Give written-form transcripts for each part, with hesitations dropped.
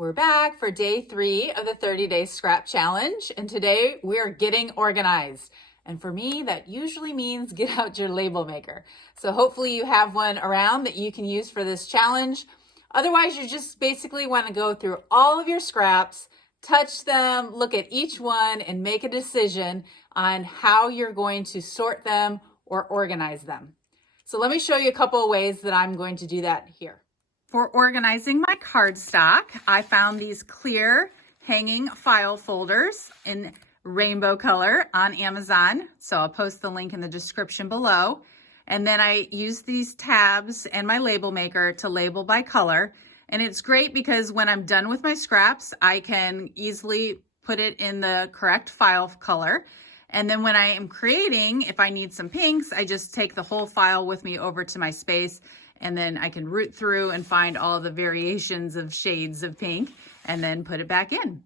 We're back for day 3 of the 30-day scrap challenge, and today we're getting organized. And for me, that usually means get out your label maker. So hopefully you have one around that you can use for this challenge. Otherwise, you just basically want to go through all of your scraps, touch them, look at each one, and make a decision on how you're going to sort them or organize them. So let me show you a couple of ways that I'm going to do that here. For organizing my cardstock, I found these clear hanging file folders in rainbow color on Amazon. So I'll post the link in the description below. And then I use these tabs and my label maker to label by color. And it's great because when I'm done with my scraps, I can easily put it in the correct file color. And then when I am creating, if I need some pinks, I just take the whole file with me over to my space, and then I can root through and find all the variations of shades of pink and then put it back in.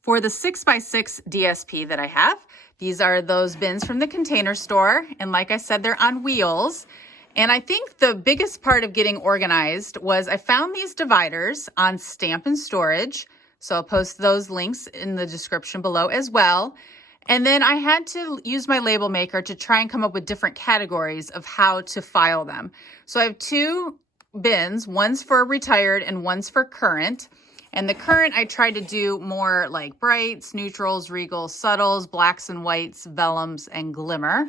For the 6x6 DSP that I have, these are those bins from the Container Store. And like I said, they're on wheels. And I think the biggest part of getting organized was I found these dividers on Stamp and Storage. So I'll post those links in the description below as well. And then I had to use my label maker to try and come up with different categories of how to file them. So I have 2 bins, one's for retired and one's for current. And the current I tried to do more like brights, neutrals, regals, subtles, blacks and whites, vellums, and glimmer.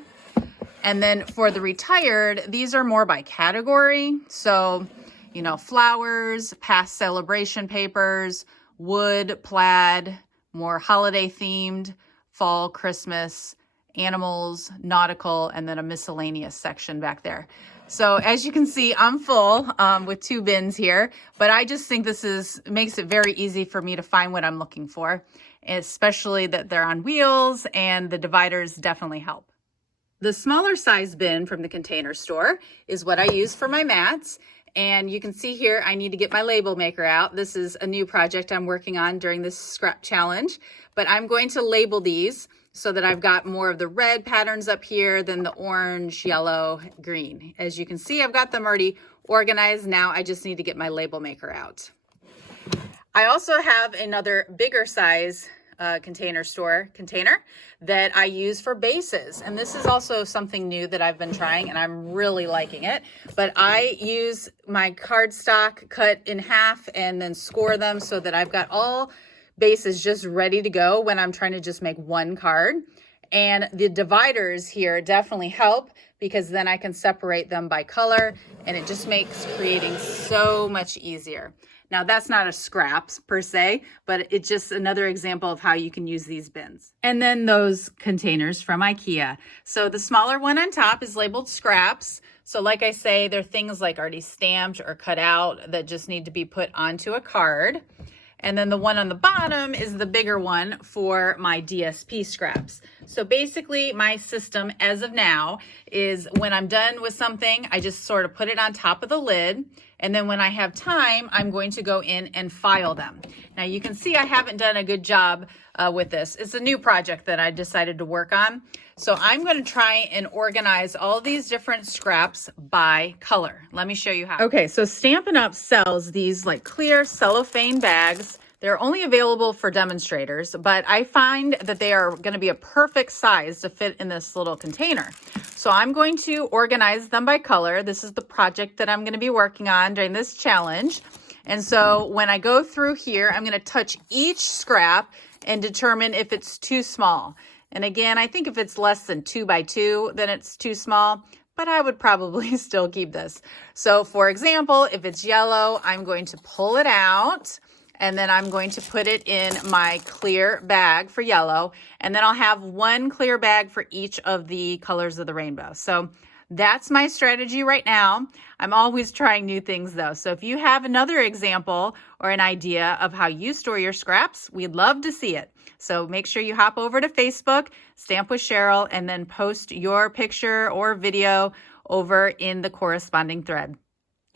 And then for the retired, these are more by category. So, you know, flowers, past celebration papers, wood, plaid, more holiday themed, fall, Christmas, animals, nautical, and then a miscellaneous section back there. So as you can see, I'm full with 2 bins here, but I just think this makes it very easy for me to find what I'm looking for, especially that they're on wheels, and the dividers definitely help. The smaller size bin from the Container Store is what I use for my mats. And you can see here, I need to get my label maker out. This is a new project I'm working on during this scrap challenge, but I'm going to label these so that I've got more of the red patterns up here than the orange, yellow, green. As you can see, I've got them already organized. Now I just need to get my label maker out. I also have another bigger size Container Store container that I use for bases. And this is also something new that I've been trying, and I'm really liking it. But I use my cardstock cut in half and then score them so that I've got all bases just ready to go when I'm trying to just make one card. And the dividers here definitely help because then I can separate them by color, and it just makes creating so much easier. Now that's not a scraps per se, but it's just another example of how you can use these bins. And then those containers from IKEA. So the smaller one on top is labeled scraps. So like I say, they're things like already stamped or cut out that just need to be put onto a card. And then the one on the bottom is the bigger one for my DSP scraps. So basically my system as of now is when I'm done with something, I just sort of put it on top of the lid. And then when I have time, I'm going to go in and file them. Now you can see I haven't done a good job with this. It's a new project that I decided to work on. So I'm going to try and organize all these different scraps by color. Let me show you how. Okay, so Stampin' Up! Sells these like clear cellophane bags. They're only available for demonstrators, but I find that they are going to be a perfect size to fit in this little container. So I'm going to organize them by color. This is the project that I'm going to be working on during this challenge. And so when I go through here, I'm going to touch each scrap and determine if it's too small. And again, I think if it's less than 2 by 2, then it's too small, but I would probably still keep this. So for example, if it's yellow, I'm going to pull it out, and then I'm going to put it in my clear bag for yellow, and then I'll have one clear bag for each of the colors of the rainbow. So that's my strategy right now. I'm always trying new things though. So if you have another example or an idea of how you store your scraps, we'd love to see it. So make sure you hop over to Facebook, Stamp with Cheryl, and then post your picture or video over in the corresponding thread.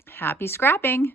Happy scrapping!